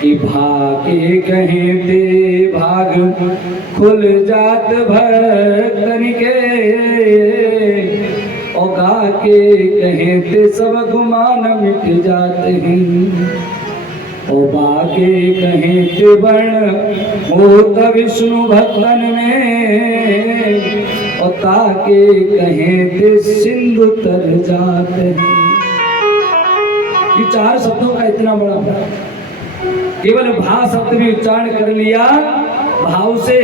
कि भागे कहें ते भाग खुल जात भक्तन के, और गा के कहें ते सब गुमान मिट जाते हैं। और बाके कहें ते वर्ण होत विष्णु भक्तन में, और ताके कहें ते सिंधु तर जाते हैं। ये चार शब्दों का इतना बड़ा केवल भा शब्द भी उच्चारण कर लिया भाव से,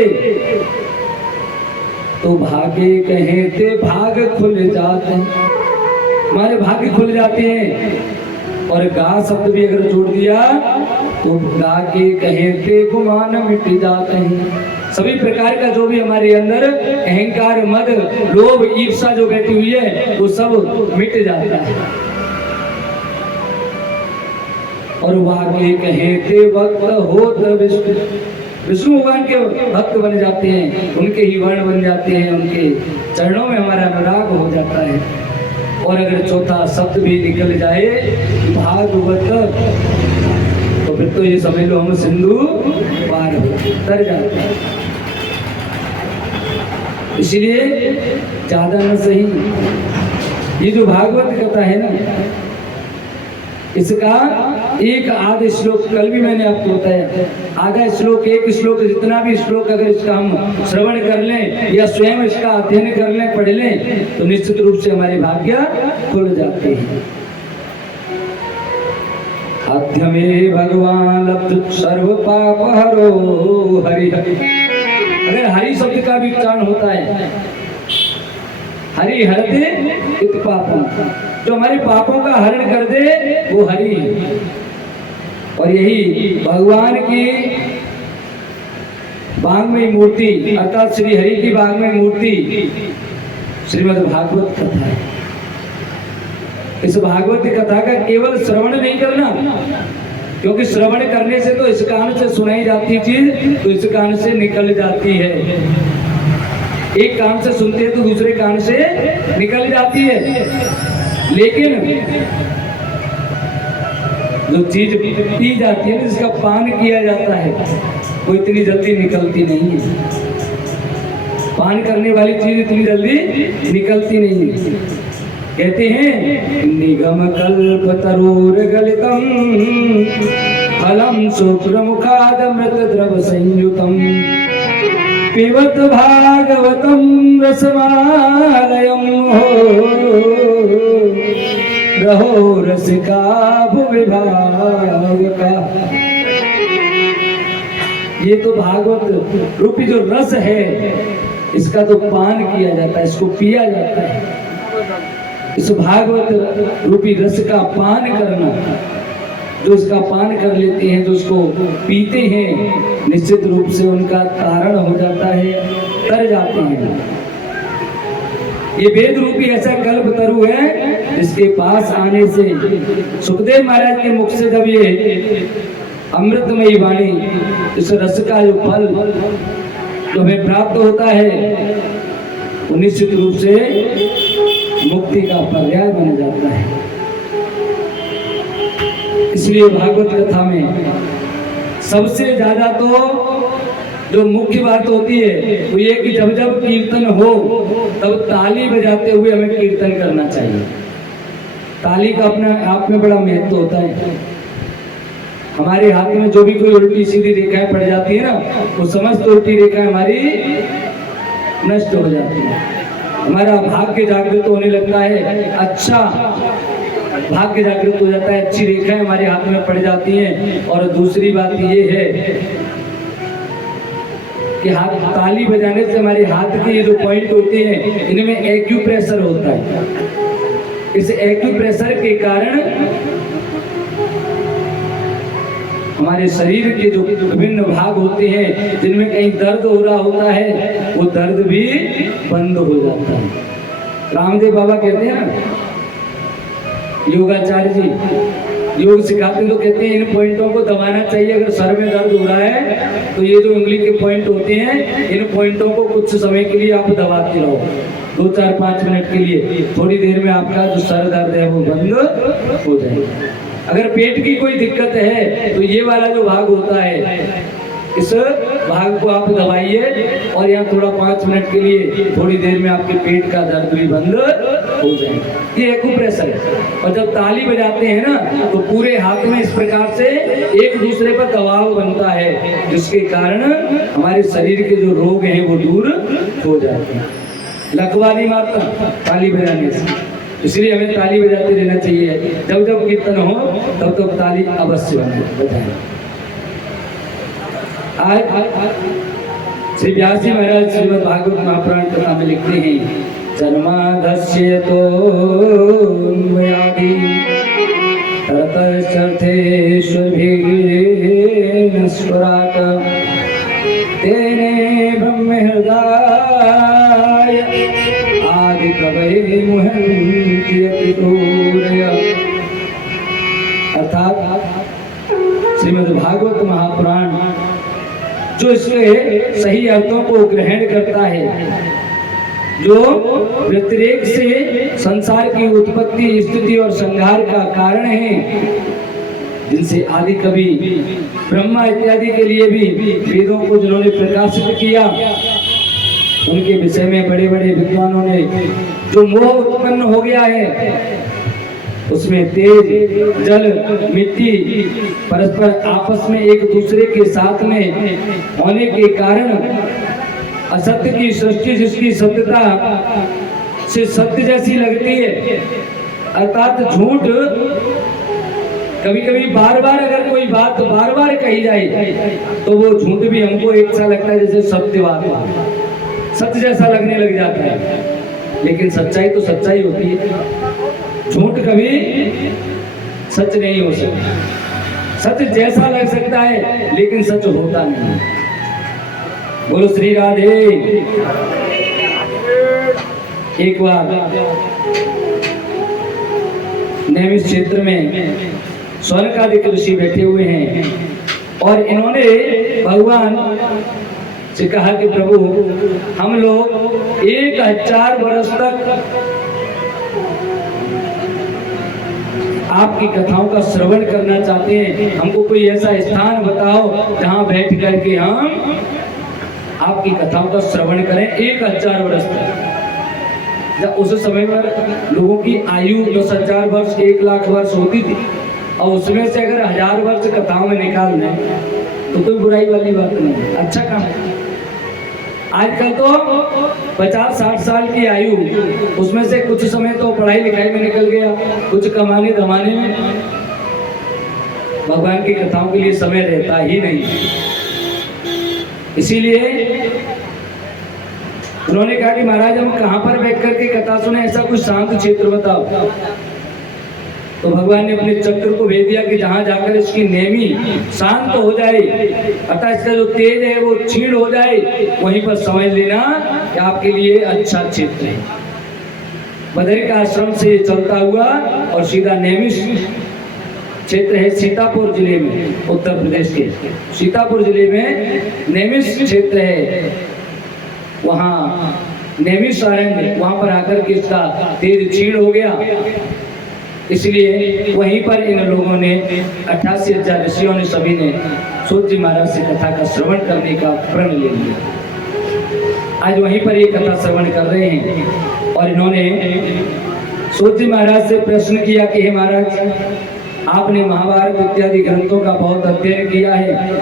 तो भागे कहें ते भाग खुल जाते हैं, हमारे भाग्य खुल जाते हैं। और गा शब्द भी अगर जोड़ दिया तो गा के कहें ते गुमान मिट जाते हैं। सभी प्रकार का जो भी हमारे अंदर अहंकार, मद, लोभ, ईर्षा जो बैठी हुई है वो सब मिट जाता है। और वाके कहें ते भक्त होत विष्णु भगवान के भक्त बन जाते हैं, उनके ही वर्ण बन जाते हैं, उनके चरणों में हमारा अनुराग हो जाता है। और अगर चौथा शब्द भी निकल जाए भागवत, तो फिर तो ये समझ लो हम सिंधु पार तर जाते हैं। इसलिए ज्यादा न सही, ये जो भागवत कथा है ना, इसका एक आध श्लोक कल भी मैंने आपको बताया, आधा श्लोक, एक श्लोक, जितना भी श्लोक अगर इसका हम श्रवण कर लें या स्वयं इसका अध्ययन कर लें, पढ़ लें, तो निश्चित रूप से हमारे भाग्य खुल जाते हैं। अध्य में भगवान लब्ध सर्व पाप हरो हरि हरि। अगर हरि शब्द का भी उच्चारण होता है, हरि हरते इत पापम, जो हमारे पापों का हरण कर दे वो हरि है। और यही भगवान की वाङ्मयी मूर्ति अर्थात श्री हरि की वाङ्मयी मूर्ति श्रीमद् भागवत कथा है। इस भागवत कथा का केवल श्रवण नहीं करना, क्योंकि श्रवण करने से तो इस कान से सुनाई जाती चीज तो इस कान से निकल जाती है। एक कान से सुनते हैं तो दूसरे कान से निकल जाती है, लेकिन जो चीज पी जाती है, जिसका पान किया जाता है, वो इतनी जल्दी निकलती नहीं है। पान करने वाली चीज इतनी जल्दी निकलती नहीं है। कहते हैं निगम कल्प तरूर गलितम फलम शुक्र मुखादमृत द्रव संयुतम पिबत भागवतम रसमालयम हो रहो रसिका भुविभाग का। ये तो भागवत रूपी जो रस है, इसका तो पान किया जाता है, इसको पिया जाता है। इस भागवत रूपी रस का पान करना, जो इसका पान कर लेते हैं, जो इसको पीते हैं, निश्चित रूप से उनका तारण हो जाता है, तर जाते हैं। ये वेद रूपी ऐसा कल्प तरु है जिसके पास आने से सुखदेव महाराज के मुख से जब ये अमृतमयी वाणी, इस रस का जो फल जो हमें प्राप्त होता है, वो निश्चित रूप से मुक्ति का पर्याय बन जाता है। इसलिए भागवत कथा में सबसे ज्यादा तो जो मुख्य बात होती है वो ये कि जब जब कीर्तन हो तब ताली बजाते हुए हमें कीर्तन करना चाहिए। ताली का अपना आप में बड़ा महत्व होता है। हमारे हाथ में जो भी कोई उल्टी सीधी रेखाएं पड़ जाती है ना, वो समस्त उल्टी रेखाएं हमारी नष्ट हो जाती है। हमारा भाग्य जागृत होने लगता है, अच्छा भाग्य जागृत हो जाता है, अच्छी रेखाएं हमारे हाथ में पड़ जाती हैं। और दूसरी बात ये है कि हाथ ताली बजाने से हमारे हाथ के ये जो पॉइंट होते हैं, इनमें एक्यूप्रेशर होता है। इस एक्यूप्रेशर के कारण हमारे शरीर के जो विभिन्न भाग होते हैं, जिनमें कहीं दर्द हो रहा होता है, वो दर्द भी बंद हो जाता है। रामदेव बाबा कहते हैं ना, योगाचार्य जी योग सिखाते हैं तो कहते हैं इन पॉइंटों को दबाना चाहिए। अगर सर में दर्द हो रहा है तो ये जो उंगली के पॉइंट होते हैं, इन पॉइंटों को कुछ समय के लिए आप दबाते रहो, 2, 4, 5 मिनट के लिए। थोड़ी देर में आपका जो सर दर्द है वो बंद हो जाएगा। अगर पेट की कोई दिक्कत है तो ये वाला जो भाग होता है, इस भाग को आप दबाइए और यहाँ थोड़ा 5 मिनट के लिए थोड़ी देर में आपके पेट का दर्द भी बंद हो जाएगा। ये एक्यूप्रेशर है। और जब ताली बजाते हैं ना तो पूरे हाथ में इस प्रकार से एक दूसरे पर दबाव बनता है, जिसके कारण हमारे शरीर के जो रोग हैं वो दूर हो जाते हैं। लकवा नहीं मारता ताली बजाने से, इसलिए हमें ताली बजाते रहना चाहिए। जब जब कीर्तन हो तब तब ताली अवश्य बजाएं। आज श्री व्यास जी महाराज श्रीमद् भागवत महापुराण कथा में लिखते हैं, जन्मादस्य तो व्याधि ततश्चर्थेष्वभिघ्नस्वराट तेने ब्रह्म हृदय आदि कवये मुहन्ति अति दूरय। अर्थात श्रीमद् भागवत महापुराण जो इसके सही अर्थों को ग्रहण करता है, जो व्यतिरेक से संसार की उत्पत्ति स्थिति और संहार का कारण है, जिनसे आदि कवि ब्रह्मा इत्यादि के लिए भी वेदों को जिन्होंने प्रकाशित किया, उनके विषय में बड़े बड़े विद्वानों ने जो मोह उत्पन्न हो गया है, उसमें तेज जल मिट्टी परस्पर आपस में एक दूसरे के साथ में होने के कारण असत्य की सृष्टि जिसकी सत्यता से सत्य जैसी लगती है, अर्थात झूठ कभी कभी बार बार अगर कोई बात बार बार कही जाए तो वो झूठ भी हमको एक सा लगता है जैसे सत्य बात है, सत्य जैसा लगने लग जाता है। लेकिन सच्चाई तो सच्चाई होती है, झूठ कभी सच नहीं हो सकता। सच जैसा लग सकता है लेकिन सच होता नहीं। बोलो श्री राधे। एक बार नैमिष क्षेत्र में शौनकादिक ऋषि बैठे हुए हैं और इन्होंने भगवान से कहा कि प्रभु, हम लोग 1000 वर्ष तक आपकी कथाओं का श्रवण करना चाहते हैं। हमको कोई ऐसा स्थान बताओ जहां बैठ करके हम आपकी कथाओं का श्रवण करें 1000 वर्ष तक। जब उस समय पर लोगों की आयु 10,000 वर्ष 1,00,000 वर्ष होती थी, और उसमें से अगर 1000 वर्ष कथाओं में निकाल दें तो कोई बुराई वाली बात नहीं है, अच्छा काम है। आजकल तो 50-60 साल की आयु, उसमें से कुछ समय तो पढ़ाई लिखाई में निकल गया, कुछ कमाने धमाने में, भगवान की कथाओं के लिए समय रहता ही नहीं। इसीलिए उन्होंने कहा कि महाराज हम कहाँ पर बैठ करके कथा सुने, ऐसा कुछ शांत क्षेत्र बताओ। तो भगवान ने अपने चक्र को भेज दिया कि जहां जाकर इसकी नेमी शांत हो जाए, अतः इसका जो तेज है वो क्षीण हो जाए, वहीं पर समझ लेना कि आपके लिए अच्छा क्षेत्र है। बदरी का आश्रम से चलता हुआ और सीधा नैमिष क्षेत्र है सीतापुर जिले में, उत्तर प्रदेश के सीतापुर जिले में नैमिष क्षेत्र है। वहाँ नैमिषारण्य, वहां पर आकर के इसका तेज क्षीण हो गया। इसलिए वहीं पर इन लोगों ने 88,000 ऋषियों ने सभी ने सूत जी महाराज से कथा का श्रवण करने का प्रण ले लिया। आज वहीं पर ये कथा श्रवण कर रहे हैं और इन्होंने सूत जी महाराज से प्रश्न किया कि हे महाराज, आपने महाभारत इत्यादि ग्रंथों का बहुत अध्ययन किया है,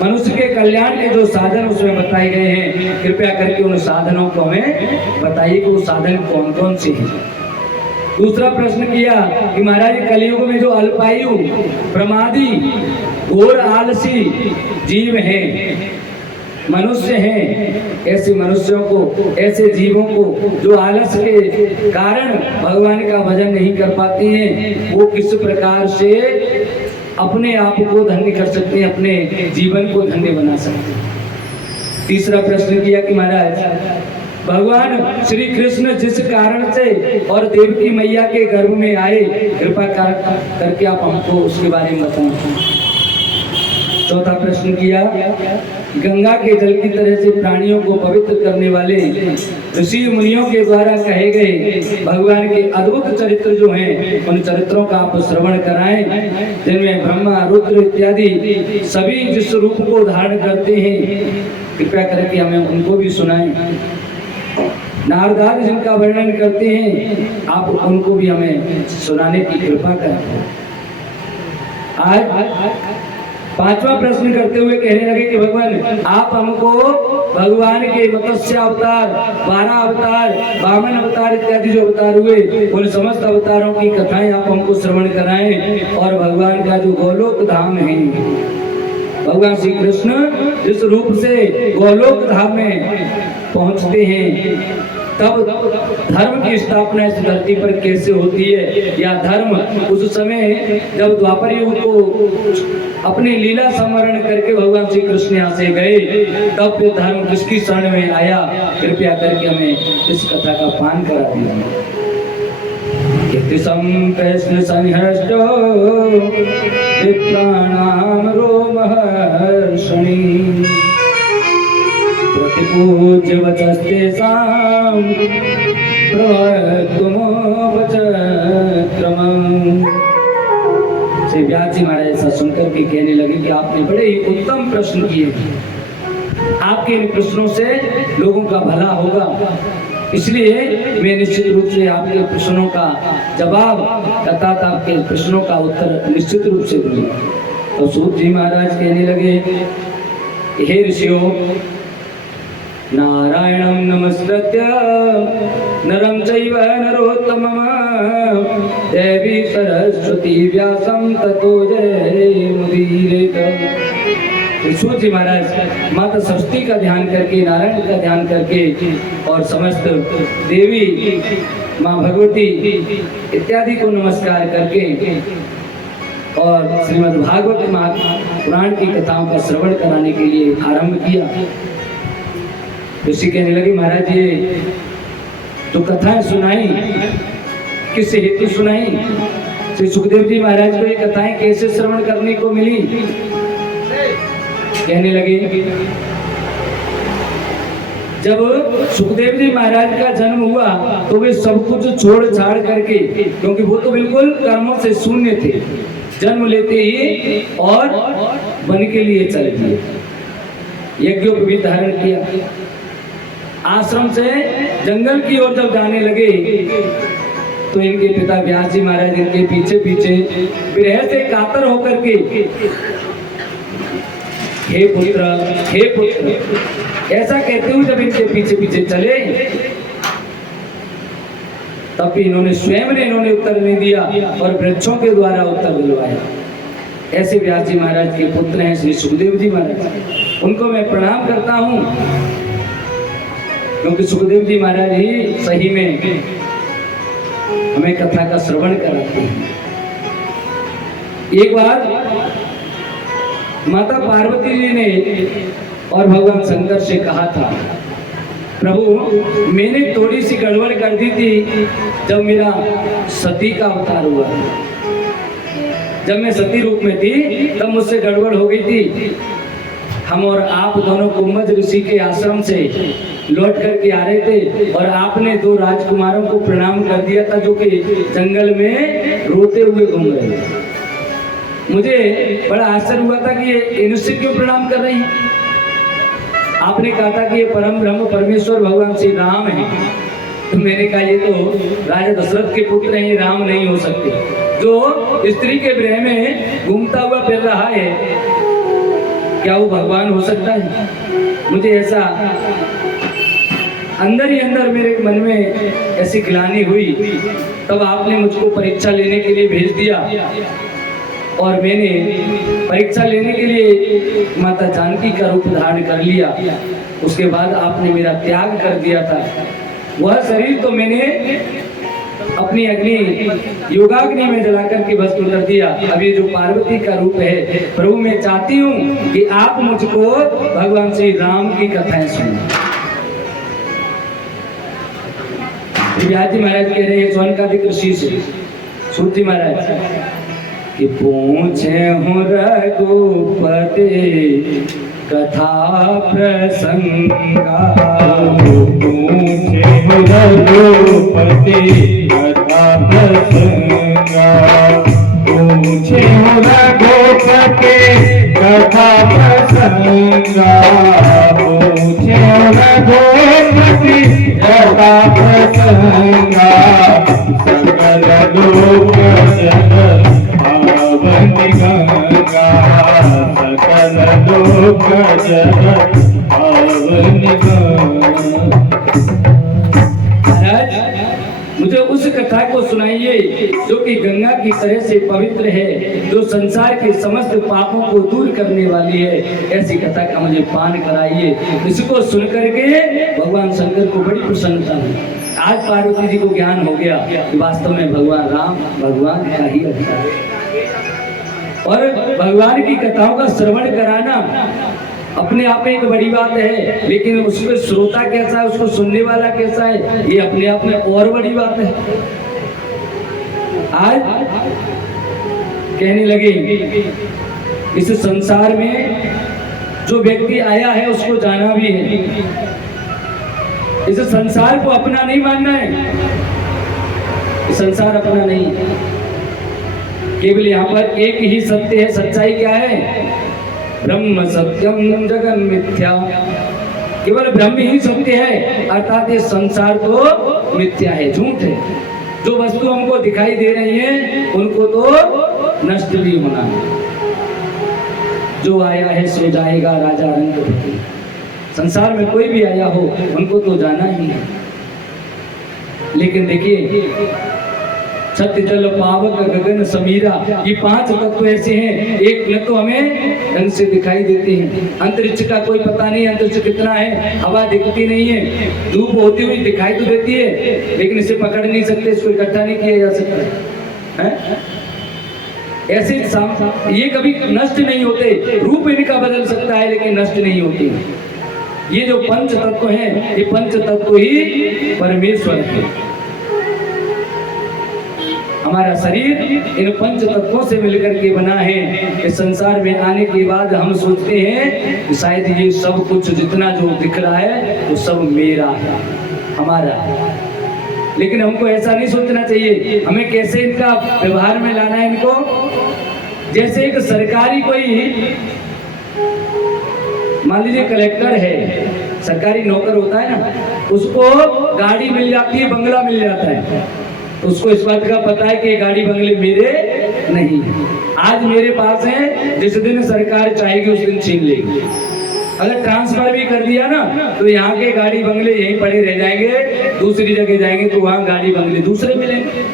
मनुष्य के कल्याण के जो साधन उसमें बताए गए हैं, कृपया करके उन साधनों को हमें बताइए कि वो साधन कौन कौन से हैं। दूसरा प्रश्न किया कि महाराज कलयुग में जो अल्पायु प्रमादी घोर आलसी जीव हैं, मनुष्य हैं, ऐसे मनुष्यों को, ऐसे जीवों को जो आलस के कारण भगवान का भजन नहीं कर पाते हैं, वो किस प्रकार से अपने आप को धन्य कर सकते हैं, अपने जीवन को धन्य बना सकते हैं। तीसरा प्रश्न किया कि महाराज भगवान श्री कृष्ण जिस कारण से और देवकी मैया के गर्भ में आए, कृपा करके आप हमको उसके बारे में बताएं। चौथा प्रश्न प्रश्न किया, गंगा के जल की तरह से प्राणियों को पवित्र करने वाले ऋषि मुनियों के द्वारा कहे गए भगवान के अद्भुत चरित्र जो हैं, उन चरित्रों का आप श्रवण कराएं, जिनमें ब्रह्मा, रुद्र इत्यादि सभी जिस रूप को धारण करते हैं, कृपया करके हमें उनको भी सुनाएं। नारदाद जिनका वर्णन करते हैं, आप उनको भी हमें सुनाने की कृपा करें। आज पांचवा प्रश्न करते हुए कहने लगे कि भगवान आप हमको भगवान के मत्स्य अवतार, 12 अवतार, वामन अवतार इत्यादि जो अवतार हुए, उन समस्त अवतारों की कथाएं आप हमको श्रवण कराएं, और भगवान का जो गोलोक धाम है, भगवान श्री कृष्ण जिस रूप से गोलोक धाम में पहुंचते हैं, तब धर्म की स्थापना इस धरती पर कैसे होती है, या धर्म उस समय जब द्वापर युग को अपनी लीला स्मरण करके भगवान श्री कृष्ण यहाँ से गए, तब फिर धर्म किसकी शरण में आया, कृपया करके हमें इस कथा का पान करा दिया। कृष्ण संहृष्टो विप्राणाम रोमहर्षणि प्रतिपूज्य वचस्तेषां प्रवर्तुमो वचक्रमम्। श्री व्यास जी महाराज ऐसा सुनकर के कहने लगे कि आपने बड़े ही उत्तम प्रश्न किए, आपके इन प्रश्नों से लोगों का भला होगा, इसलिए मैं निश्चित रूप से आपके प्रश्नों का जवाब अर्थात आपके प्रश्नों का उत्तर निश्चित रूप से दूंगा। तो सूत जी महाराज कहने लगे, हे ऋषियों, नारायणं नमस्कृत्य नरं चैव नरोत्तमं देवी सरस्वती व्यासं ततो जयमुदीरयेत्। सूत जी महाराज माता सरस्वती का ध्यान करके, नारायण का ध्यान करके, और समस्त देवी माँ भगवती इत्यादि को नमस्कार करके और श्रीमद् भागवत पुराण की कथाओं का श्रवण कराने के लिए आरंभ किया। ऋषि कहने लगे, महाराज ये जो कथाएं सुनाई किस हेतु सुनाई? श्री सुखदेव जी महाराज को ये कथाएं कैसे श्रवण करने को मिली? कहने लगे, जब सुखदेव जी महाराज का जन्म हुआ तो वे सब कुछ छोड़ छाड़ करके, क्योंकि वो तो बिल्कुल कर्मों से शून्य थे, जन्म लेते ही और वन के लिए चले गए, यज्ञोपवीत धारण किया। आश्रम से जंगल की ओर जब जाने लगे तो इनके पिता व्यास जी महाराज इनके पीछे पीछे विरह से कातर होकर के, हे पुत्र ऐसा कहते हुए जब इनके पीछे पीछे चले, तब भी इन्होंने उत्तर नहीं दिया और वृक्षों के द्वारा उत्तर दिलवाया। ऐसे व्यास जी महाराज के पुत्र हैं श्री सुखदेव जी महाराज, उनको मैं प्रणाम करता हूँ, क्योंकि सुखदेव जी महाराज ही सही में हमें कथा का श्रवण कराते हैं। एक बार माता पार्वती जी ने और भगवान शंकर से कहा था, प्रभु मैंने थोड़ी सी गड़बड़ कर दी थी जब मेरा सती का अवतार हुआ, जब मैं सती रूप में थी तब मुझसे गड़बड़ हो गई थी। हम और आप दोनों कुंभज ऋषि के आश्रम से लौट करके आ रहे थे और आपने 2 राजकुमारों को प्रणाम कर दिया था जो कि जंगल में रोते हुए घूम रहे थे। मुझे बड़ा आश्चर्य हुआ था कि ये इनसे क्यों प्रणाम कर रही हैं। आपने कहा था कि ये परम ब्रह्म परमेश्वर भगवान श्री राम हैं, तो मैंने कहा ये तो राजा दशरथ के पुत्र हैं, ये राम नहीं हो सकते। जो स्त्री के विरह में घूमता हुआ फिर रहा है, क्या वो भगवान हो सकता है? मुझे ऐसा अंदर ही अंदर मेरे मन में ऐसी ग्लानि हुई। तब आपने मुझको परीक्षा लेने के लिए भेज दिया और मैंने परीक्षा लेने के लिए माता जानकी का रूप धारण कर लिया। उसके बाद आपने मेरा त्याग कर दिया था। वह शरीर तो मैंने अपनी अग्नि योगाग्नि में जलाकर के भस्म कर दिया। अब ये जो पार्वती का रूप है, प्रभु मैं चाहती हूँ कि आप मुझको भगवान श्री राम की कथाएं सुनाएं। व्यास जी महाराज कह रहे हैं स्वर्ण का ऋषि से, सूत जी महाराज कि पूछे हूँ रघुपति कथा प्रसंगा, पूछे हूँ रघुपति कथा प्रसंगा, पूछे हूँ रघुपति कथा प्रसंगा, पूछे हूँ रघुपति कथा प्रसंगा, सकल लोक जन पावन गंगा, सकल लोक जन पावन गंगा। महाराज मुझे उस कथा को सुनाइए जो कि गंगा की तरह से पवित्र है, जो संसार के समस्त पापों को दूर करने वाली है। ऐसी कथा का मुझे पान कराइए। इसको सुन करके भगवान शंकर को बड़ी प्रसन्नता हुई। आज पार्वती जी को ज्ञान हो गया कि वास्तव में भगवान राम भगवान का ही अवतार है। और भगवान की कथाओं का श्रवण कराना अपने आप में एक बड़ी बात है, लेकिन उसमें श्रोता कैसा है, उसको सुनने वाला कैसा है, ये अपने आप में और बड़ी बात है। आज कहने लगे इस संसार में जो व्यक्ति आया है उसको जाना भी है, इस संसार को अपना नहीं मानना है। इस संसार अपना नहीं है, केवल यहाँ पर एक ही सत्य है। सच्चाई क्या है? ब्रह्म सत्यम जगन मिथ्या, केवल ब्रह्म ही सत्य है, अर्थात ये संसार तो मिथ्या है, झूठ है। जो वस्तु हमको दिखाई दे रही है उनको तो नष्ट भी होना है। जो आया है सो जाएगा, राजा रंगपति। संसार में कोई भी आया हो उनको तो जाना ही है। लेकिन देखिए, सत्य जल पावक गगन समीरा, ये 5 तत्व ऐसे हैं। एक न तो हमें ढंग से दिखाई देते हैं, अंतरिक्ष का कोई पता नहीं, अंतरिक्ष कितना है, हवा दिखती नहीं है, धूप होती हुई दिखाई तो देती है, लेकिन इसे पकड़ नहीं सकते, इसको इकट्ठा नहीं किया जा सकता है। ऐसे ये कभी नष्ट नहीं होते। रूप इनका बदल सकता है लेकिन नष्ट नहीं होती। ये जो 5 तत्व हैं, ये 5 तत्व ही परमेश्वर है। हमारा शरीर इन 5 तत्वों से मिलकर के बना है। इस संसार में आने के बाद हम सोचते हैं कि शायद ये सब कुछ जितना जो दिख रहा है वो सब मेरा है, हमारा है। लेकिन हमको ऐसा नहीं सोचना चाहिए। हमें कैसे इनका व्यवहार में लाना है इनको? जैसे एक सरकारी कोई, मान लीजिए कलेक्टर है, सरकारी नौकर होता है ना, उसको गाड़ी मिल जाती है, बंगला मिल जाता है, तो उसको इस बात का पता है कि ये गाड़ी बंगले मेरे नहीं, आज मेरे पास है, जिस दिन सरकार चाहेगी उस दिन छीन लेगी। अगर ट्रांसफर भी कर दिया ना तो यहाँ के गाड़ी बंगले यहीं पड़े रह जाएंगे, दूसरी जगह जाएंगे तो वहाँ गाड़ी बंगले दूसरे मिलेंगे।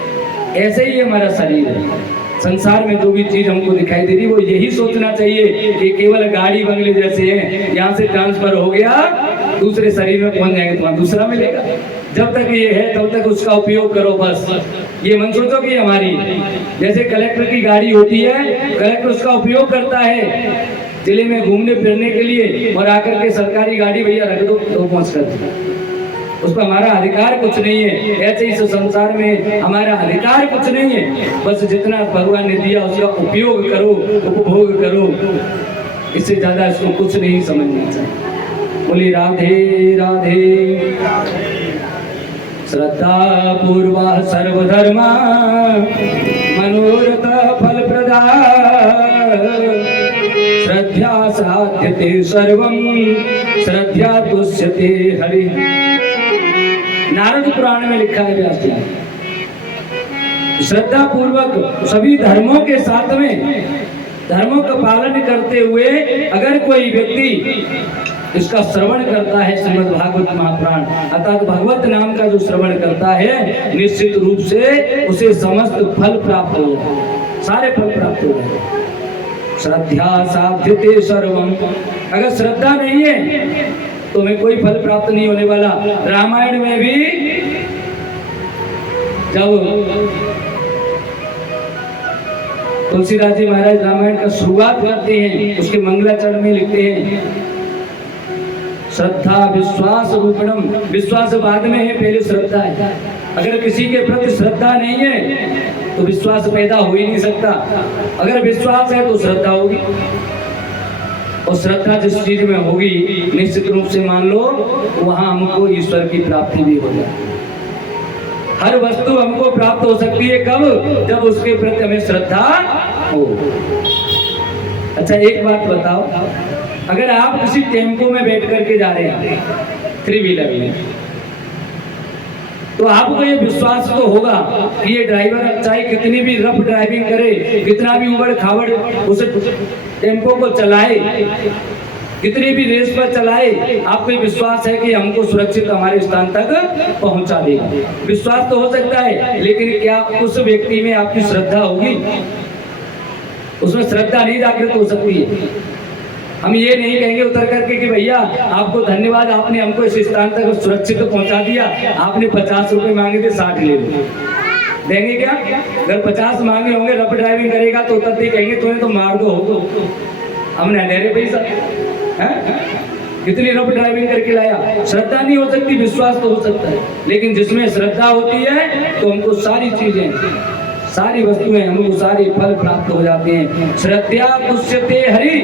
ऐसे ही हमारा शरीर है। संसार में जो भी चीज हमको दिखाई दे रही वो यही सोचना चाहिए कि केवल गाड़ी बंगले जैसे हैं, यहाँ से ट्रांसफर हो गया दूसरे शरीर में पहुंच जाएंगे तो वहाँ दूसरा मिलेगा। जब तक ये है तब तक उसका उपयोग करो बस। ये मन सोचो कि हमारी, जैसे कलेक्टर की गाड़ी होती है, कलेक्टर उसका उपयोग करता है जिले में घूमने फिरने के लिए, और आकर के सरकारी गाड़ी भैया रख दो तो पहुंच कर, उस पर हमारा अधिकार कुछ नहीं है। ऐसे इस संसार में हमारा अधिकार कुछ नहीं है। बस जितना भगवान ने दिया उसका उपयोग करो, उपभोग करो, इससे ज्यादा इसको कुछ नहीं समझना चाहिए। बोली राधे राधे। श्रद्धा पूर्वा सर्वधर्मा मनोरथ फल प्रदा, श्रद्धा साध्यते सर्वं श्रद्धा तुष्यते हरि। नारद पुराण में लिखा है व्यास जी, श्रद्धा पूर्वक सभी धर्मों के साथ में धर्मों का पालन करते हुए अगर कोई व्यक्ति इसका श्रवण करता है, श्रीमद् भागवत महापुराण अर्थात भगवत नाम का जो श्रवण करता है, निश्चित रूप से उसे समस्त फल प्राप्त हो जाए, सारे फल प्राप्त हो जाए। श्रद्धा साध्यते सर्वम। अगर श्रद्धा नहीं है तो हमें कोई फल प्राप्त नहीं होने वाला। रामायण में भी जब तुलसीदास जी महाराज रामायण का शुरुआत करते हैं, उसके मंगलाचरण में लिखते हैं श्रद्धा विश्वास रूपणम। विश्वास बाद में है, पहले श्रद्धा है। अगर किसी के प्रति श्रद्धा नहीं है तो विश्वास पैदा हो ही नहीं सकता। अगर विश्वास है तो श्रद्धा होगी, और श्रद्धा जिस चीज में होगी निश्चित रूप से मान लो वहां हमको ईश्वर की प्राप्ति भी हो जाए। हर वस्तु हमको प्राप्त हो सकती है कब? जब उसके प्रति हमें श्रद्धा हो। अच्छा एक बात बताओ, अगर आप किसी टेम्पो में बैठ करके जा रहे हैं, थ्री व्हीलर में, तो आपको ये विश्वास तो होगा कि ये ड्राइवर चाहे कितनी भी रफ ड्राइविंग करे, कितना भी उबड़ खाबड़ उस टेम्पो को चलाए, कितनी भी रेस पर चलाए, आपको ये विश्वास है कि हमको सुरक्षित हमारे स्थान तक पहुंचा देगा। विश्वास तो हो सकता है, लेकिन क्या उस व्यक्ति में आपकी श्रद्धा होगी? उसमें श्रद्धा नहीं जागृत हो सकती है। हम ये नहीं कहेंगे उतर करके कि भैया आपको धन्यवाद, आपने हमको इस स्थान तक सुरक्षित पहुंचा दिया, आपने 50 रुपए मांगे थे 60 ले लो। देंगे क्या? अगर 50 मांगे होंगे, रफ ड्राइविंग करेगा तो उतरते कहेंगे तूने तो मार दो, हो तो हमने दे रहे पैसा है? कितनी रफ ड्राइविंग करके लाया। श्रद्धा नहीं हो सकती, विश्वास तो हो सकता है, लेकिन जिसमें श्रद्धा होती है तो हमको सारी चीजें, सारी वस्तुएं, हमको सारे फल प्राप्त हो जाते हैं। श्रद्धा तुष्यते हरि,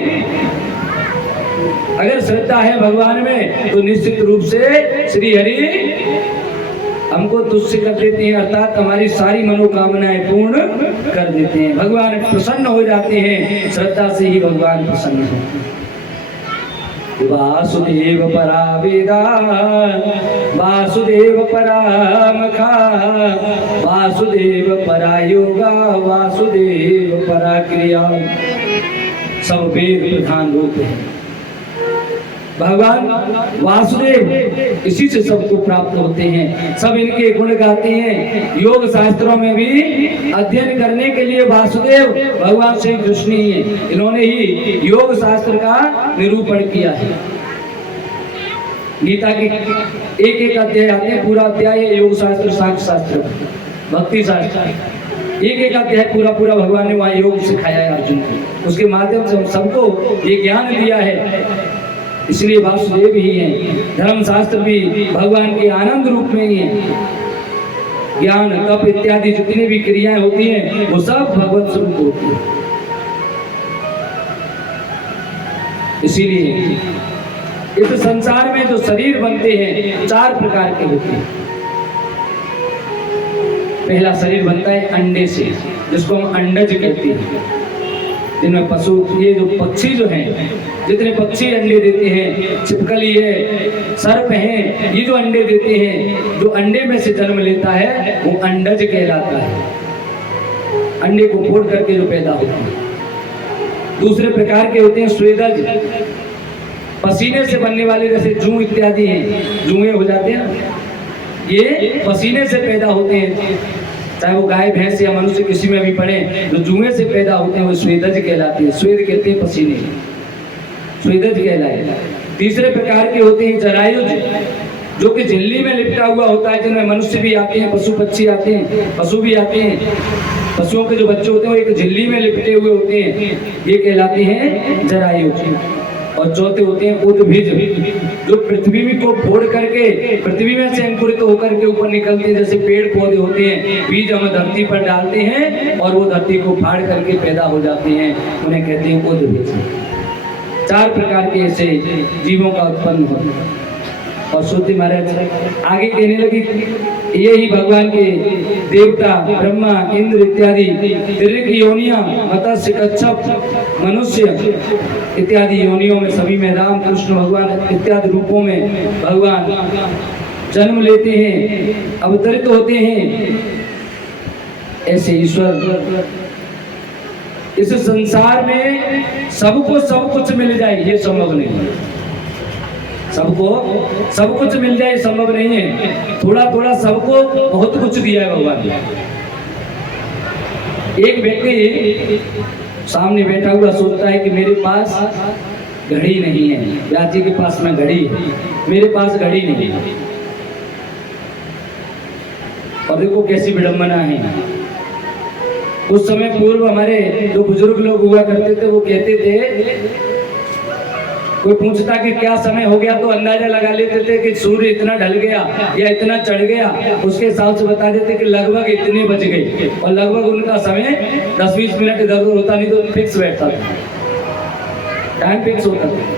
अगर श्रद्धा है भगवान में तो निश्चित रूप से श्री हरि हमको तुष्य कर देते हैं, अर्थात हमारी सारी मनोकामनाएं पूर्ण कर देते हैं। भगवान प्रसन्न हो जाते हैं, श्रद्धा से ही भगवान प्रसन्न होते हैं। वासुदेव परा वेदा, वासुदेव परा मखा, वासुदेव परा योगा, वासुदेव परा क्रिया, सब वेद प्रधान रूप है। भगवान वासुदेव इसी से सबको प्राप्त होते हैं, सब इनके गुण गाते हैं। योग शास्त्रों में भी अध्ययन करने के लिए वासुदेव भगवान श्री कृष्ण ही है, इन्होंने ही योग शास्त्र का निरूपण किया है। गीता के एक एक अध्याय आते हैं, पूरा अध्याय है योग शास्त्र, सांख्य शास्त्र, भक्ति शास्त्र, एक एक अध्याय पूरा पूरा भगवान ने वहाँ योग सिखाया है अर्जुन को। उसके माध्यम से हम सबको ये ज्ञान दिया है, इसलिए वासुदेव ही हैं। धर्म शास्त्र भी भगवान के आनंद रूप में ही है। ज्ञान तप इत्यादि जितनी भी क्रियाएं होती हैं वो सब भगवत स्वरूप होती है। इसीलिए इस संसार में जो शरीर बनते हैं 4 प्रकार के होते हैं। पहला शरीर बनता है अंडे से, जिसको हम अंडज कहते हैं, जिनमें पशु, ये जो पक्षी जो हैं, जितने पक्षी अंडे देते हैं, छिपकली है, सर्प हैं, ये जो अंडे देते हैं, जो अंडे में से जन्म लेता है वो अंडज कहलाता है। अंडे को फोड़ करके जो पैदा होते हैं। दूसरे प्रकार के होते हैं स्वेदज, पसीने से बनने वाले, जैसे जूं इत्यादि हैं, जुएं हो जाते हैं ना, ये पसीने से पैदा होते हैं। चाहे वो गाय भैंस या मनुष्य किसी में भी पड़े, जो जुएं से पैदा होते हैं वो स्वेदज कहलाते हैं। स्वेद कहते हैं पसीने, स्वेदज कहलाए। तीसरे प्रकार के होते हैं जरायुज, जो कि झिल्ली में लिपटा हुआ होता है, जिनमें मनुष्य भी आते हैं, पशु पक्षी आते हैं, पशु भी आते हैं। पशुओं के जो बच्चे होते हैं वो एक झिल्ली में लिपटे हुए होते हैं, ये कहलाते हैं जरायुज। और चौथे होते हैं उद्भिज, जो पृथ्वी को फोड़ करके पृथ्वी में से अंकुरित होकर के ऊपर निकलते हैं। जैसे पेड़ पौधे होते हैं, बीज हम धरती पर डालते हैं और वो धरती को फाड़ करके पैदा हो जाते हैं, उन्हें कहते हैं उद्भिज। 4 प्रकार के ऐसे जीवों का उत्पन्न होता है। और श्रुति महाराज आगे कहने लगी, ये ही भगवान के देवता ब्रह्मा इंद्र इत्यादि तिर्यक योनियां, मत्स्य कच्छप मनुष्य इत्यादि योनियों में, सभी में राम कृष्ण भगवान इत्यादि रूपों में भगवान जन्म लेते हैं, अवतरित होते हैं। ऐसे ईश्वर इस संसार में सबको सब कुछ मिल जाए ये संभव नहीं है। सबको सब कुछ मिल जाए संभव नहीं है। थोड़ा थोड़ा सबको बहुत कुछ दिया है भगवान ने। एक व्यक्ति सामने बैठा हुआ सोचता है कि मेरे पास घड़ी नहीं है, व्यास जी के पास में घड़ी है, मेरे पास घड़ी नहीं है। और देखो कैसी विडंबना है। उस समय पूर्व हमारे जो बुजुर्ग लोग हुआ करते थे वो कहते थे कोई पूछता कि क्या समय हो गया तो अंदाजा लगा लेते थे कि सूर्य इतना ढल गया या इतना चढ़ गया, उसके हिसाब से बता देते कि लगभग इतने बज गए, और लगभग उनका समय 10-20 मिनट इधर उधर होता नहीं तो फिक्स बैठता था, टाइम फिक्स होता था।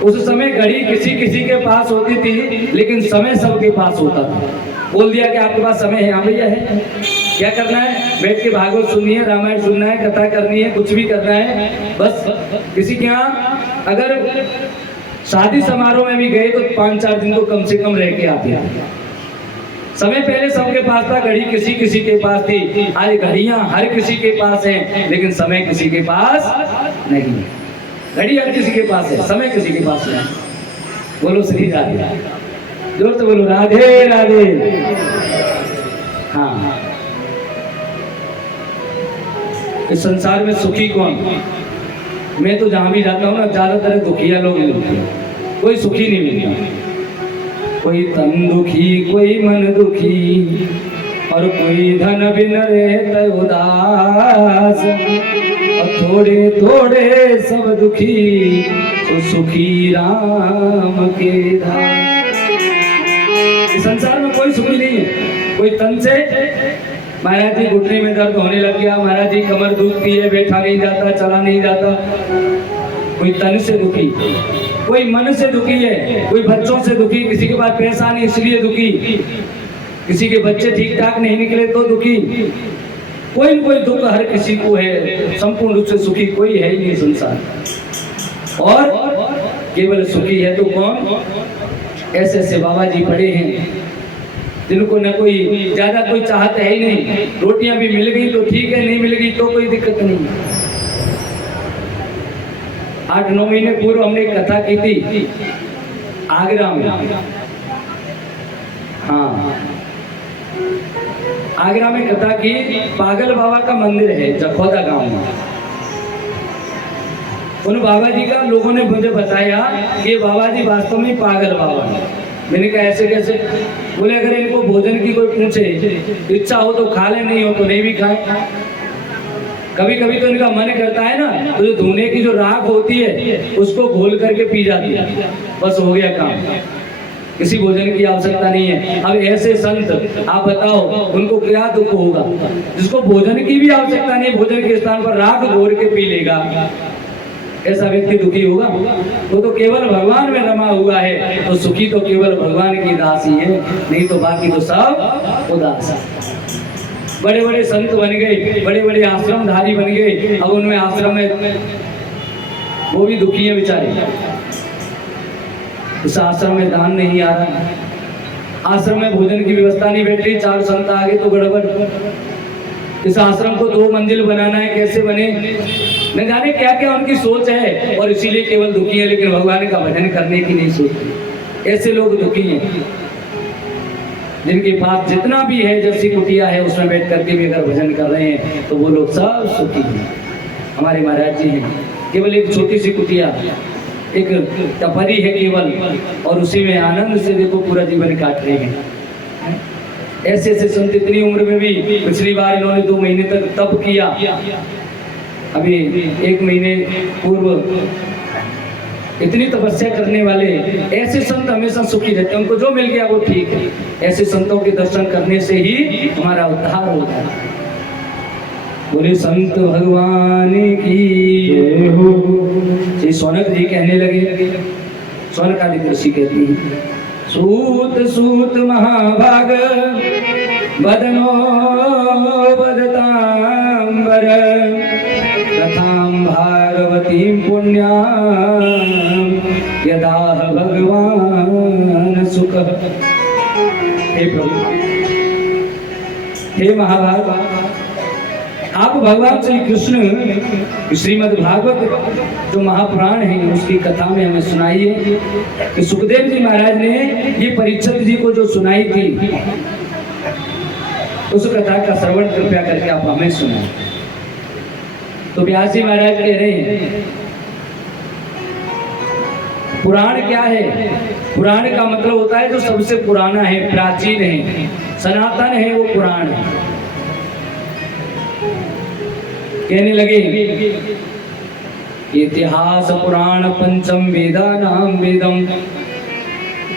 उस समय घड़ी किसी किसी के पास होती थी, लेकिन समय सबके पास होता था। बोल दिया कि आपके पास समय है, हाँ भैया है, क्या करना है, बैठ के भागवत सुननी है, रामायण सुनना है, कथा करनी है, कुछ भी करना है। बस किसी के यहाँ अगर शादी समारोह में भी गए तो 5-4 दिन तो कम से कम रह के आते हैं। समय पहले सबके पास था, घड़ी किसी किसी के पास थी। आज घड़ियां हर किसी के पास है, लेकिन समय किसी के पास नहीं। घड़ी हर किसी के पास है, समय किसी के पास नहीं। बोलो श्री राधे, जोर से बोलो राधे राधे। हाँ, इस संसार में सुखी कौन? मैं तो जहां भी जाता हूँ ना, ज्यादातर दुखिया लोग मिलते हैं, कोई सुखी नहीं मिलता। कोई तन दुखी, कोई मन दुखी, और कोई धन बिन रहता उदास, और थोड़े थोड़े सब दुखी, तो सुखी राम के दास। इस संसार में कोई सुखी नहीं है। कोई तन से, महाराज जी घुटने में दर्द होने लग गया, महाराज जी कमर दुखती है, बैठा नहीं जाता, चला नहीं जाता, कोई तन से दुखी। कोई मन से दुखी है, कोई बच्चों से दुखी, किसी के पास पैसा नहीं इसलिए दुखी, किसी के बच्चे ठीक ठाक नहीं निकले तो दुखी। कोई न कोई दुख हर किसी को है, संपूर्ण रूप से सुखी कोई है ही नहीं संसार। और केवल सुखी है तो कौन? ऐसे ऐसे बाबा जी पड़े हैं जिनको न कोई ज्यादा कोई चाहते है ही नहीं। रोटियां भी मिल गई तो ठीक है, नहीं मिल गई तो कोई दिक्कत नहीं। 8-9 महीने पूर्व हमने एक कथा की थी आगरा में। हाँ, आगरा में कथा की, पागल बाबा का मंदिर है जखौदा गांव में। उन बाबा जी का लोगों ने मुझे बताया कि बाबा जी वास्तव में पागल बाबा है। मैंने कहा ऐसे कैसे? बोले अगर इनको भोजन की कोई पूछे, इच्छा हो तो खा ले, नहीं हो तो नहीं भी खाए। कभी कभी तो इनका मन करता है ना, तो जो धुने की जो राख होती है उसको घोल करके पी जाती है, बस हो गया काम, किसी भोजन की आवश्यकता नहीं है। अब ऐसे संत आप बताओ उनको क्या दुख होगा? जिसको भोजन की भी आवश्यकता नहीं, भोजन के स्थान पर राख घोल के पी लेगा, ऐसा व्यक्ति दुखी होगा? वो तो केवल भगवान में रमा हुआ है, तो सुखी तो केवल भगवान की दास ही है, नहीं तो बाकी तो सब उदास है। बड़े बड़े संत बन गए, बड़े बड़े आश्रमधारी बन गए, अब उनमें आश्रम में वो भी दुखी है बेचारे। उस आश्रम में दान नहीं आ रहा, आश्रम में भोजन की व्यवस्था नहीं बैठ रही, 4 संत आगे तो गड़बड़। इस आश्रम को 2 मंजिल बनाना है, कैसे बने? न जाने क्या क्या उनकी सोच है, और इसीलिए केवल दुखी है, लेकिन भगवान का भजन करने की नहीं सोचते। ऐसे लोग दुखी हैं जिनके पास जितना भी है, जैसी कुटिया है उसमें बैठ करके भी अगर भजन कर रहे हैं तो वो लोग सब सुखी हैं। हमारे महाराज जी हैं, केवल एक छोटी सी कुटिया, एक टपरी है केवल, और उसी में आनंद से देखो पूरा जीवन काट रहे हैं। ऐसे ऐसे संत इतनी उम्र में भी, पिछली बार इन्होंने 2 महीने तक तप किया, अभी 1 महीने पूर्व इतनी तपस्या करने वाले ऐसे संत हमेशा सुखी रहते हैं। उनको जो मिल गया वो ठीक है। ऐसे संतों के दर्शन करने से ही हमारा उद्धार होता है। बोले संत भगवान की जय हो। श्री सौनक जी कहने लगे, सौनक आदि ऋषि कहती है, सूत सूत महाभाग बदनो बदतांबर कथां भागवतीं पुण्यां यदाह भगवान सुख। हे प्रभु, हे महाभाग, आप भगवान श्री कृष्ण श्रीमद् भागवत जो महापुराण है उसकी कथा में हमें सुनाइए कि सुखदेव जी महाराज ने ये परीक्षित जी को जो सुनाई थी, उस कथा का श्रवण कृपया करके आप हमें सुनाएं। तो व्यास जी महाराज कह रहे हैं, पुराण क्या है? पुराण का मतलब होता है जो सबसे पुराना है, प्राचीन है, सनातन है, वो पुराण है। कहने लगे इतिहास पुराण पंचम वेदा नाम वेदम।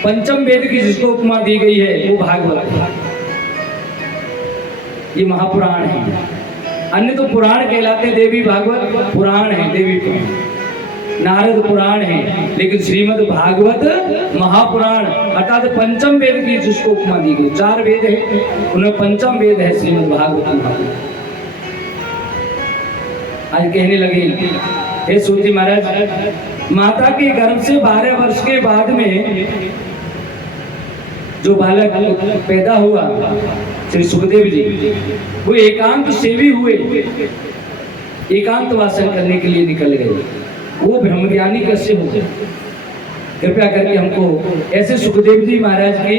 पंचम वेद की जिसको उपमा दी गई है वो भागवत है। ये महापुराण है। अन्य तो पुराण कहलाते, देवी भागवत पुराण है, देवी पुराण, नारद पुराण है, लेकिन श्रीमद् भागवत महापुराण अर्थात पंचम वेद की जिसको उपमा दी गई। 4 वेद है, उनमें पंचम वेद है श्रीमद् भागवत महापुराण। आज कहने लगे, हे सूत जी महाराज, माता के गर्भ से 12 वर्ष के बाद में जो बालक पैदा हुआ श्री सुखदेव जी, वो एकांत सेवी हुए, एकांत वासन करने के लिए निकल गए। वो ब्रह्मज्ञानी कैसे हो गए? कृपया करके हमको ऐसे सुखदेव जी महाराज के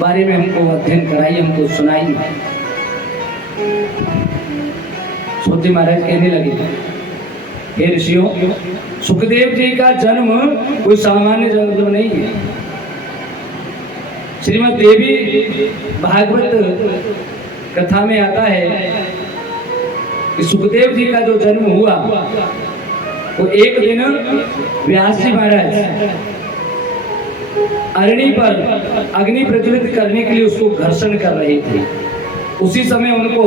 बारे में हमको अध्ययन कराइए, हमको सुनाइए। सूत जी महाराज कहने लगे, हे ऋषियों, सुखदेव जी का जन्म कोई सामान्य जन्म नहीं है। श्रीमद् देवी भागवत कथा में आता है कि सुखदेव जी का जो जन्म हुआ वो एक दिन व्यास जी महाराज अरणी पर अग्नि प्रज्वलित करने के लिए उसको घर्षण कर रहे थे। उसी समय उनको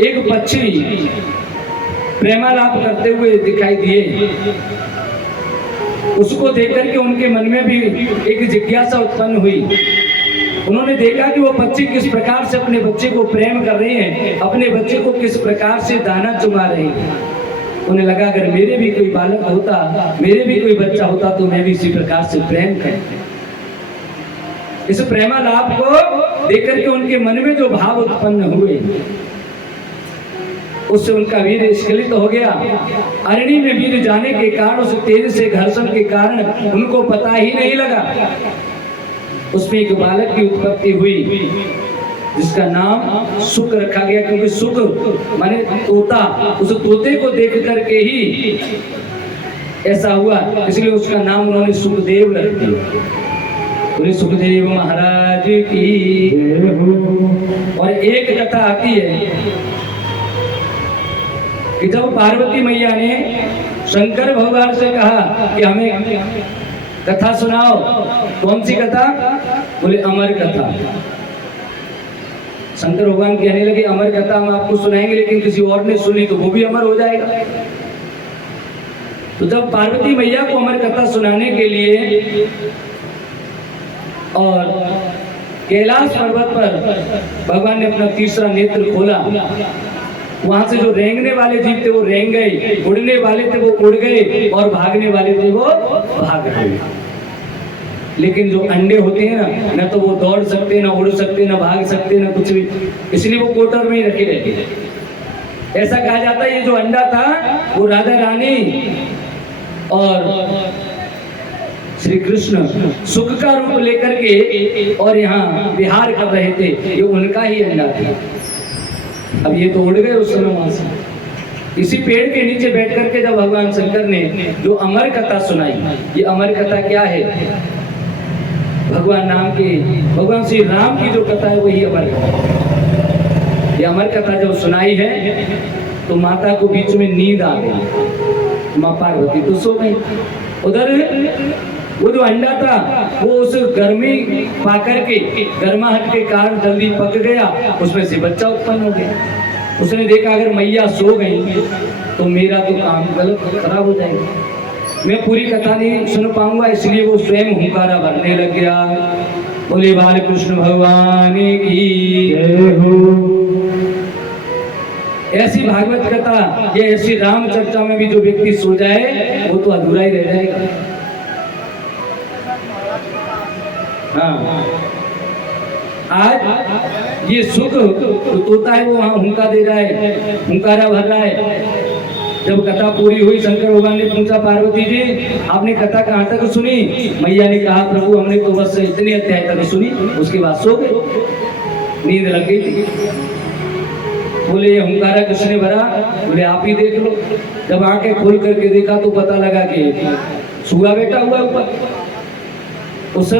एक पक्षी प्रेमालाप करते हुए दिखाई दिए। उसको देखकर के उनके मन में भी एक जिज्ञासा उत्पन्न हुई। उन्होंने देखा कि वो पक्षी किस प्रकार से अपने बच्चे को प्रेम कर रहे हैं, अपने बच्चे को किस प्रकार से दाना चुमा रहे हैं। उन्हें लगा अगर मेरे भी कोई बालक होता, मेरे भी कोई बच्चा होता तो मैं भी इसी प्रकार से प्रेम करता। इस प्रेमालाप को देख करके उनके मन में जो भाव उत्पन्न हुए, उससे उनका वीर स्खलित हो गया। अरणी में वीर जाने के कारण, उस तेज से घर्षण के कारण उनको पता ही नहीं लगा। उसमें एक बालक की उत्पत्ति हुई जिसका नाम सुख रखा गया, क्योंकि सुख माने तोता। उस तोते को देख करके ही ऐसा हुआ, इसलिए उसका नाम उन्होंने सुखदेव रख दिया। पूरे सुखदेव महाराज की। और एक कथा आती है कि जब पार्वती मैया ने शंकर भगवान से कहा कि हमें कथा सुनाओ, कौन सी कथा? बोले अमर कथा। शंकर भगवान कहने लगे अमर कथा हम आपको सुनाएंगे, लेकिन किसी और ने सुनी तो वो भी अमर हो जाएगा। तो जब पार्वती मैया को अमर कथा सुनाने के लिए और कैलाश पर्वत पर भगवान ने अपना तीसरा नेत्र खोला, वहां से जो रेंगने वाले जीव थे वो रेंग गए, उड़ने वाले थे वो उड़ गए, और भागने वाले थे वो भाग गए। लेकिन जो अंडे होते हैं ना, न तो वो दौड़ सकते, ना उड़ सकते, ना भाग सकते, ना कुछ भी, इसलिए वो कोटर में ही रखे रहते। ऐसा कहा जाता है ये जो अंडा था वो राधा रानी और श्री कृष्ण सुख का रूप लेकर के और यहाँ विहार कर रहे थे, ये उनका ही अंडा था। अब ये तो उड़ गए उस समय वहां से। इसी पेड़ के नीचे बैठ करके जब भगवान शंकर ने जो अमर कथा सुनाई, ये अमर कथा क्या है? भगवान श्री राम की जो कथा है वही अमर कथा। ये अमर कथा जब सुनाई है तो माता को बीच में नींद आ गई। माँ पार्वती तो सो गई। उधर वो जो अंडा था वो उस गर्मी पाकर के, गर्माहट के कारण जल्दी पक गया, उसमें से बच्चा उत्पन्न हो गया। उसने देखा अगर मैया सो गई तो मेरा तो काम गलत खराब हो जाएगा, मैं पूरी कथा नहीं सुन पाऊंगा, इसलिए वो स्वयं हुंकारा भरने लग गया। बोले बाल कृष्ण भगवान की जय हो। ऐसी भागवत कथा या ऐसी राम चर्चा में भी जो व्यक्ति सो जाए वो तो अधूरा ही रह जाएगा। हाँ, आज ये सुख तो तोता है वो वहां हुंका दे रहा है, हुंकारा भर रहा है। जब कथा पूरी हुई, शंकर भगवान ने पूछा पार्वती जी आपने कथा कहाँ तक सुनी? मैया ने कहा प्रभु हमने तो बस इतने अध्याय तक सुनी, उसके बाद सो गए, नींद लग गई थी। बोले ये हुंकारा किसने भरा? बोले आप ही देख लो। जब आंखें खोल करके देखा तो पता लगा कि सुआ बैठा हुआ ऊपर। उस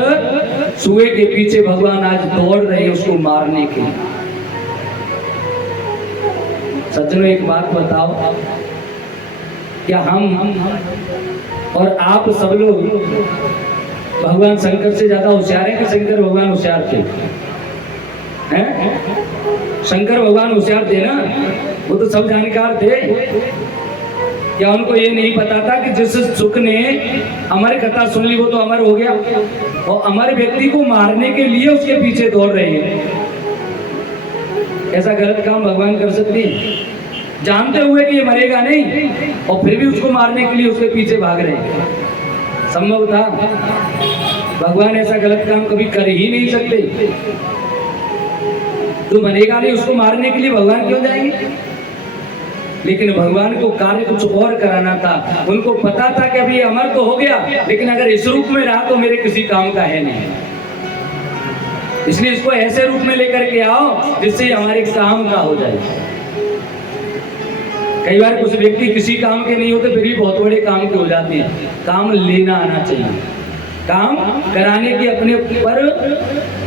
सुए के पीछे भगवान आज दौड़ रहे हैं उसको मारने के लिए। सज्जनों एक बात बताओ, क्या हम और आप सब लोग भगवान शंकर से ज्यादा होशियार हैं कि शंकर भगवान होशियार थे? हैं? शंकर भगवान होशियार थे ना, वो तो सब जानकार थे। क्या उनको ये नहीं पता था कि जिस सुख ने अमर कथा सुन ली वो तो अमर हो गया, और अमर व्यक्ति को मारने के लिए उसके पीछे दौड़ रहे हैं? ऐसा गलत काम भगवान कर सकते हैं? जानते हुए कि ये मरेगा नहीं और फिर भी उसको मारने के लिए उसके पीछे भाग रहे हैं? संभव था? भगवान ऐसा गलत काम कभी कर ही नहीं सकते। तो मरेगा नहीं, उसको मारने के लिए भगवान क्यों जाएंगे? लेकिन भगवान को कार्य कुछ और कराना था। उनको पता था कि अभी अमर तो हो गया, लेकिन अगर इस रूप में रहा तो मेरे किसी काम का है नहीं, इसलिए इसको ऐसे रूप में लेकर के आओ जिससे हमारे काम का हो जाए। कई बार कुछ व्यक्ति किसी काम के नहीं होते फिर भी बहुत बड़े काम के हो जाते हैं। काम लेना आना चाहिए, काम कराने की अपने पर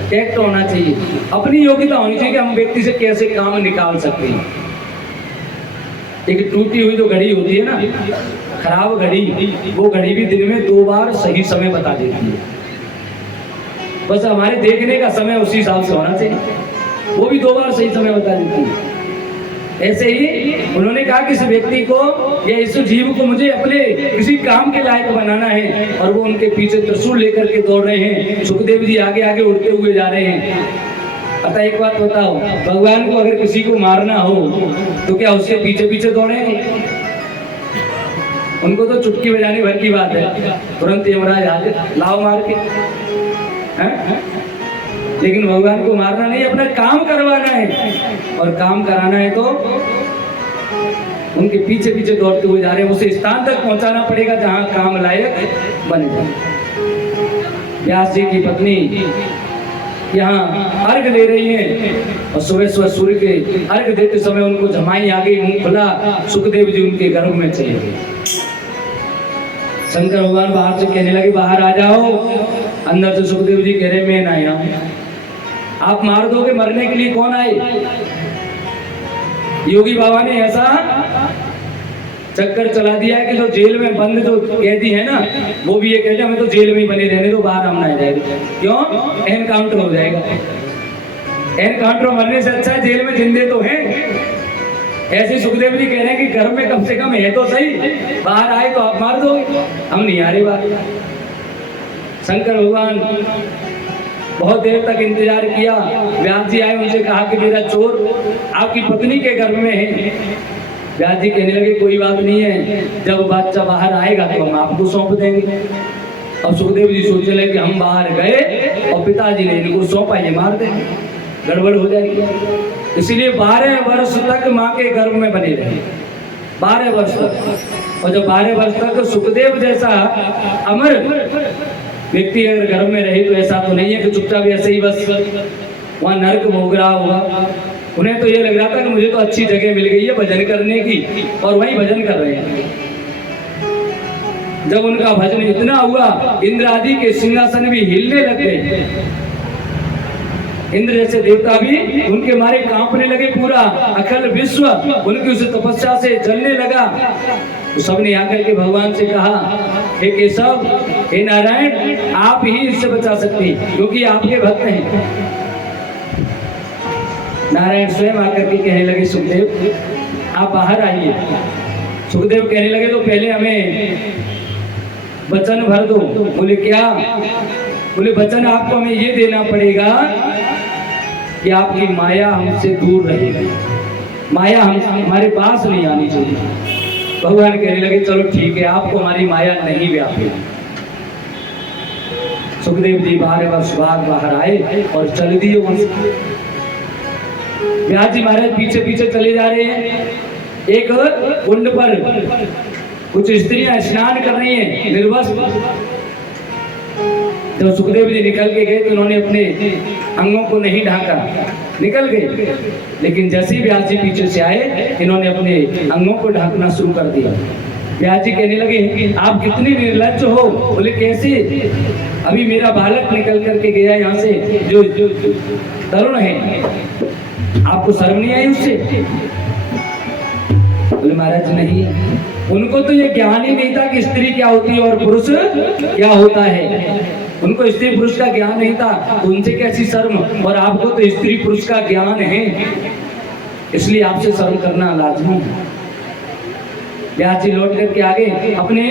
टैक्ट होना चाहिए, अपनी योग्यता होनी चाहिए कि हम व्यक्ति से कैसे काम निकाल सकते हैं। एक टूटी हुई जो घड़ी होती है ना, खराब घड़ी, वो घड़ी भी दिन में 2 बार सही समय बता देती है। बस हमारे देखने का समय उसी हिसाब से होना चाहिए, वो भी 2 बार सही समय बता देती है। ऐसे ही उन्होंने कहा कि इस व्यक्ति को या इस जीव को मुझे अपने किसी काम के लायक बनाना है, और वो उनके पीछे त्रिशूल लेकर के दौड़ रहे हैं। सुखदेव जी आगे आगे उड़ते हुए जा रहे हैं। अतः एक बात बताओ, भगवान को अगर किसी को मारना हो तो क्या उसके पीछे पीछे दौड़ेंगे? उनको तो चुटकी बजाने भर की बात है, तुरंत यमराज हाजिर, लाओ मार के। हैं? लेकिन भगवान को मारना नहीं, अपना काम करवाना है, और काम कराना है तो उनके पीछे पीछे दौड़ते हुए जा रहे हैं। उसे स्थान तक पहुंचाना पड़ेगा जहां काम लायक बन जाए। व्यास जी की पत्नी यहाँ अर्घ ले रही है, और सुबह सुबह सूर्य के अर्घ देते समय उनको जमाई आ गई, मुंह खुला। सुखदेव जी उनके गर्भ में चले गए। शंकर भगवान बाहर से कहने लगे बाहर आ जाओ। अंदर से सुखदेव जी कह रहे मैं ना आया, आप मार दोगे, मरने के लिए कौन आए? योगी बाबा ने ऐसा चक्कर चला दिया है कि जो जेल में बंद जो कैदी है ना, वो भी ये कहते हैं हमें तो जेल में ही बने रहने दो, बाहर हम ना जाएंगे। क्यों? एनकाउंटर हो जाएगा। एनकाउंटर मरने से अच्छा है जेल में जिंदे तो हैं। ऐसे सुखदेव जी कह रहे हैं कि घर में कम से कम है तो सही, बाहर आए तो आप मार दोगे, हम नहीं आ रहे बात। शंकर भगवान बहुत देर तक इंतजार किया। व्यास जी आए, उनसे कहा कि मेरा चोर आपकी पत्नी के घर में है। व्यास जी कहने लगे कोई बात नहीं है, जब बच्चा बाहर आएगा तो हम आपको सौंप देंगे। अब सुखदेव जी सोचने लगे कि हम बाहर गए और पिताजी ने इनको सौंपा, ये मार देंगे, गड़बड़ हो जाएगी। इसीलिए 12 वर्ष तक माँ के गर्भ में बने रहे, 12 वर्ष तक। और जब 12 वर्ष तक सुखदेव जैसा अमर व्यक्ति अगर गर्भ में रहे तो ऐसा तो नहीं है कि चुपचाप ऐसे ही बस वहाँ नर्क भोग रहा होगा। उन्हें तो ये लग रहा था कि मुझे तो अच्छी जगह मिल गई है भजन करने की, और वही भजन कर रहे हैं। जब उनका भजन इतना हुआ, इंद्र आदि के सिंहासन भी हिलने लग गए। इंद्र जैसे देवता भी उनके मारे कांपने लगे, पूरा अखिल विश्व उनकी उस तपस्या से जलने लगा। तो सबने आकर के भगवान से कहा हे केशव, हे नारायण, आप ही इससे बचा सकते हैं क्योंकि आपके भक्त हैं। नारायण स्वयं आकर के कहने लगे सुखदेव आप बाहर आइए। सुखदेव कहने लगे तो पहले हमें वचन भर दो। बोले क्या? बोले वचन आपको हमें ये देना पड़ेगा कि आपकी माया हमसे दूर रहेगी, माया हमारे पास नहीं आनी चाहिए। भगवान कहने लगे चलो ठीक है, आपको हमारी माया नहीं व्यापेगी। सुखदेव जी 12 वर्ष बाद बाहर आए और चल दिए वहां से। व्यास जी महाराज पीछे पीछे चले जा रहे हैं। एक कुंड पर कुछ स्त्रियां स्नान कर रही हैं निर्वस्त्र। जब सुखदेव जी निकल के गए तो उन्होंने अपने अंगों को नहीं ढांका, निकल गए। लेकिन जैसे ही व्यास जी पीछे से आए, इन्होंने अपने अंगों को ढांकना शुरू कर दिया। व्यास जी कहने लगे आप कितने निर्लज्ज हो। बोले कैसे? अभी मेरा बालक निकल करके गया यहाँ से, जो तरुण है, आपको शर्म नहीं आई उससे? बोले महाराज नहीं, उनको तो ये ज्ञान ही नहीं था कि स्त्री क्या होती है और पुरुष क्या होता है। उनको स्त्री पुरुष का ज्ञान नहीं था, तो उनसे कैसी शर्म। और आपको तो स्त्री पुरुष का ज्ञान है, इसलिए आपसे शर्म करना लाजमी है। व्यास जी लौट करके आगे अपने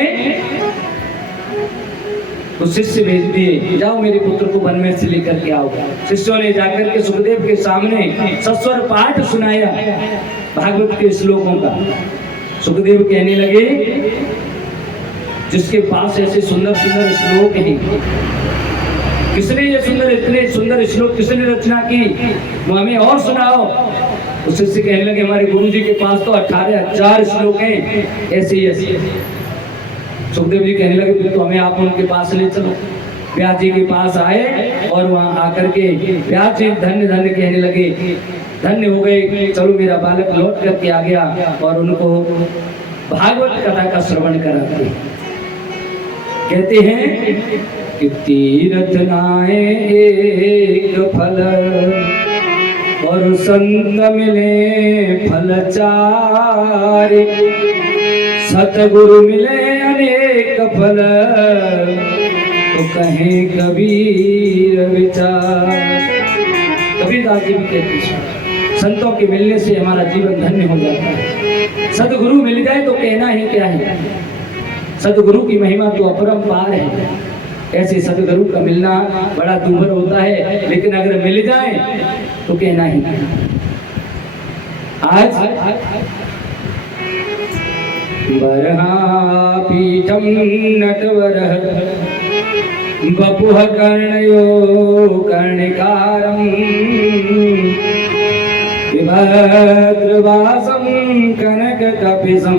तो शिष्य भेज दिए, जाओ मेरे पुत्र को वन में से लेकर के आओ। शिष्यों ने जाकर के सुखदेव के सामने सस्वर पाठ सुनाया भागवत के श्लोकों का। सुखदेव कहने लगे, जिसके पास ऐसे सुंदर सुंदर श्लोक हैं, किसने ये सुंदर इतने सुंदर श्लोक किसने रचना की, वो हमें और सुनाओ। उस शिष्य कहने लगे, हमारे गुरु जी के पास तो 18,000 श्लोक हैं ऐसे ही ऐसे। सुखदेव जी कहने लगे, फिर तो हमें आप उनके पास ले चलो। व्यास जी के पास आए और वहां आकर के व्यास जी धन्य धन्य कहने लगे, धन्य हो गए, चलो मेरा बालक लौट करके आ गया। और उनको भागवत कथा का श्रवण कराते। कहते हैं कि तीर्थ नाए एक फल और संत मिले फल चार, सतगुरु मिले अनेक फल तो कहें कबीर विचार। कबीरदास जी भी कहते हैं, संतों के मिलने से हमारा जीवन धन्य हो जाता है। सतगुरु मिल जाए तो कहना ही क्या है, सतगुरु की महिमा तो अपरंपार है। ऐसे सतगुरु का मिलना बड़ा दुर्लभ होता है, लेकिन अगर मिल जाए तो कहना ही क्या। आज बरहा पीठम नटवरः बपुः कर्णयो कर्णिकारं विभद्रवासं कनककपिशं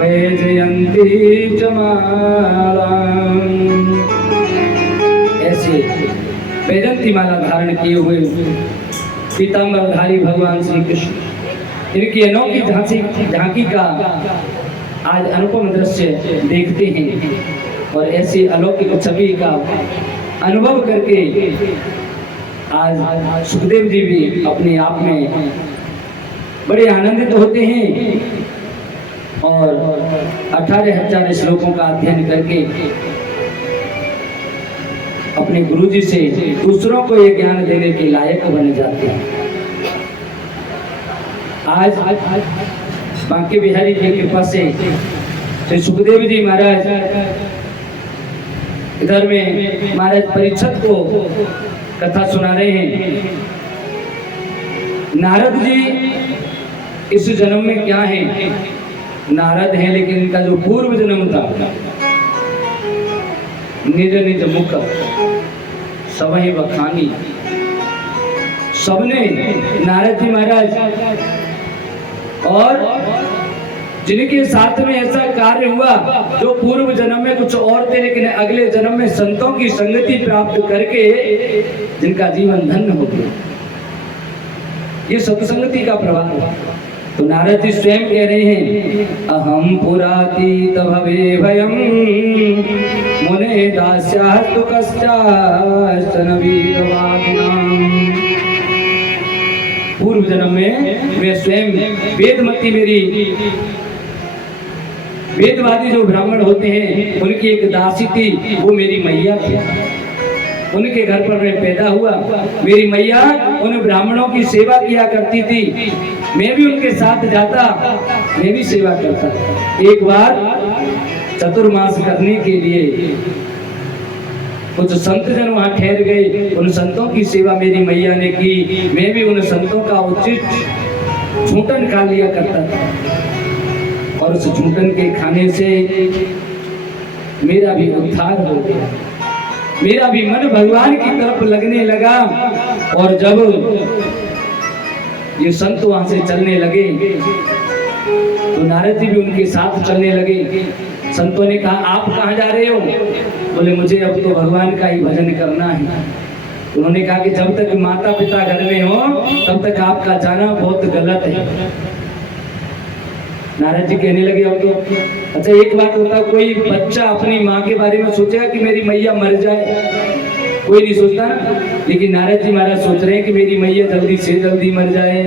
वैजयन्ती च मालाम्। ऐसे वैजयंती माला धारण किए हुए पीताम्बरधारी भगवान श्री कृष्ण, इनकी अनोखी झांकी का आज अनुपम दृश्य देखते हैं। और ऐसी अलौकिक छवि का अनुभव करके आज सुखदेव जी भी अपने आप में बड़े आनंदित होते हैं और 18,000 श्लोकों का अध्ययन करके अपने गुरु जी से दूसरों को ये ज्ञान देने के लायक बन जाते हैं। आज बांके बिहारी जी की कृपा से श्री सुखदेव जी महाराज इधर में महाराज परीक्षित को कथा सुना रहे हैं। नारद जी इस जन्म में क्या है, नारद हैं, लेकिन इनका जो पूर्व जन्म था, निज निज मुख सबहि बखानी, सबने नारद जी महाराज और जिनके साथ में ऐसा कार्य हुआ जो पूर्व जन्म में कुछ और थे, लेकिन अगले जन्म में संतों की संगति प्राप्त करके जिनका जीवन धन्य हो गया, ये सत्संगति का प्रभाव है। तो नारद जी स्वयं कह रहे हैं, अहम पुरातीत भवे भयम मुने दास्यास्तु कश्चाश्चन वीरवादिनाम्। पूर्व जन्म में मैं स्वयं वेदमती, मेरी वेदवादी जो ब्राह्मण होते हैं उनकी एक दासी थी, वो मेरी मैया थी। उनके घर पर मैं पैदा हुआ। मेरी मैया उन ब्राह्मणों की सेवा किया करती थी, मैं भी उनके साथ जाता, मैं भी सेवा करता। एक बार चतुर्मास करने के लिए कुछ संत जन वहां ठहर गए, उन संतों की सेवा मेरी मैया ने की। मैं भी उन संतों का उचित छूटन खा लिया करता था और उस छूटन के खाने से मेरा भी उद्धार हो गया, मेरा भी मन भगवान की तरफ लगने लगा। और जब ये संत वहां से चलने लगे तो नारद जी भी उनके साथ चलने लगे। संतों ने कहा, आप कहाँ जा रहे हो? बोले, मुझे अब तो भगवान का ही भजन करना है। उन्होंने कहा कि जब तक माता पिता घर में हो तब तक आपका जाना बहुत गलत है। नारद जी कहने लगे, अब तो अच्छा एक बात होता, कोई बच्चा अपनी माँ के बारे में सोचेगा कि मेरी मैया मर जाए? कोई नहीं सोचता, लेकिन नारद जी महाराज सोच रहे हैं कि मेरी मैया जल्दी से जल्दी मर जाए।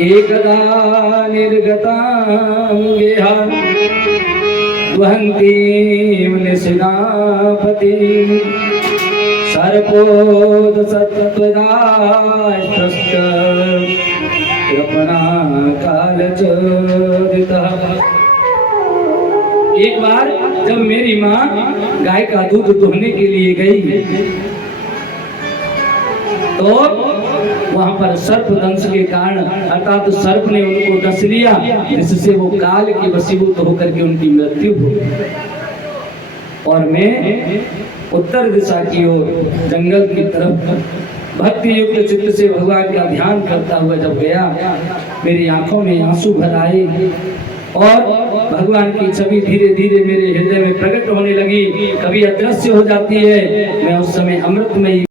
एकदा निर्गतां गेहा वहन्तीं निशिनापति सर्पोदसत्त्वदाष्टश्च कृपणा कालचोदितः। एक बार जब मेरी माँ गाय का दूध दुहने के लिए गई तो वहां पर सर्प दंश के कारण अर्थात सर्प ने उनको डस लिया, जिससे वो काल के वशीभूत होकर के उनकी मृत्यु हो। और मैं उत्तर दिशा की ओर जंगल की तरफ भक्ति युक्त चित्त से भगवान का ध्यान करता हुआ जब गया, मेरी आंखों में आंसू भर आए और भगवान की छवि धीरे धीरे मेरे हृदय में प्रकट होने लगी। कभी अदृश्य हो जाती है, मैं उस समय अमृतमयी